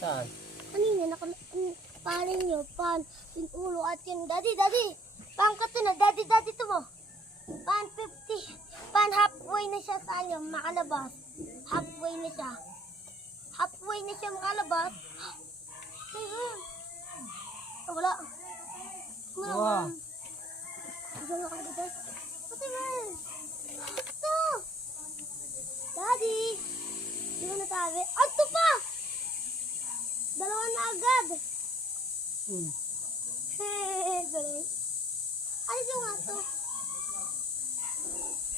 Saan? Kanina, parin nyo, yung ulo at yung daddy. Pan ka to na, daddy to mo. Pan 50, pan halfway na siya sa ano, makalabas. Halfway na siya makalabas. Ayun. Wala. Wow. Wala ka dito. Pati man. Ito. Daddy. Di mo natabi. Ito pa. Dalawa na agad. Galing. Alis yung nga to.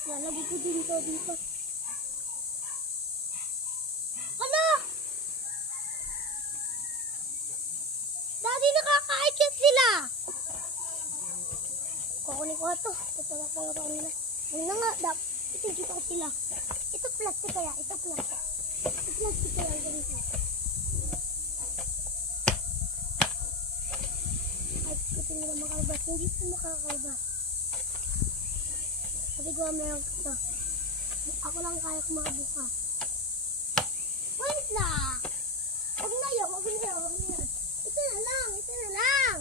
Lalagay ko din to dito. Hala! Daddy, nakakaikit sila. Kukunin ko ito. Tutulak ko nga pa nila. Ano na nga, itigito ko sila. Ito plastic kaya, ito plastic. Ito plastic kaya, ganito. Ay, kasi nila makalabas. Hindi ko makakalabas. Sabi ko, meron ito. Ako lang kaya kumabuka. Wait lang! Huwag na yan. Ito na lang.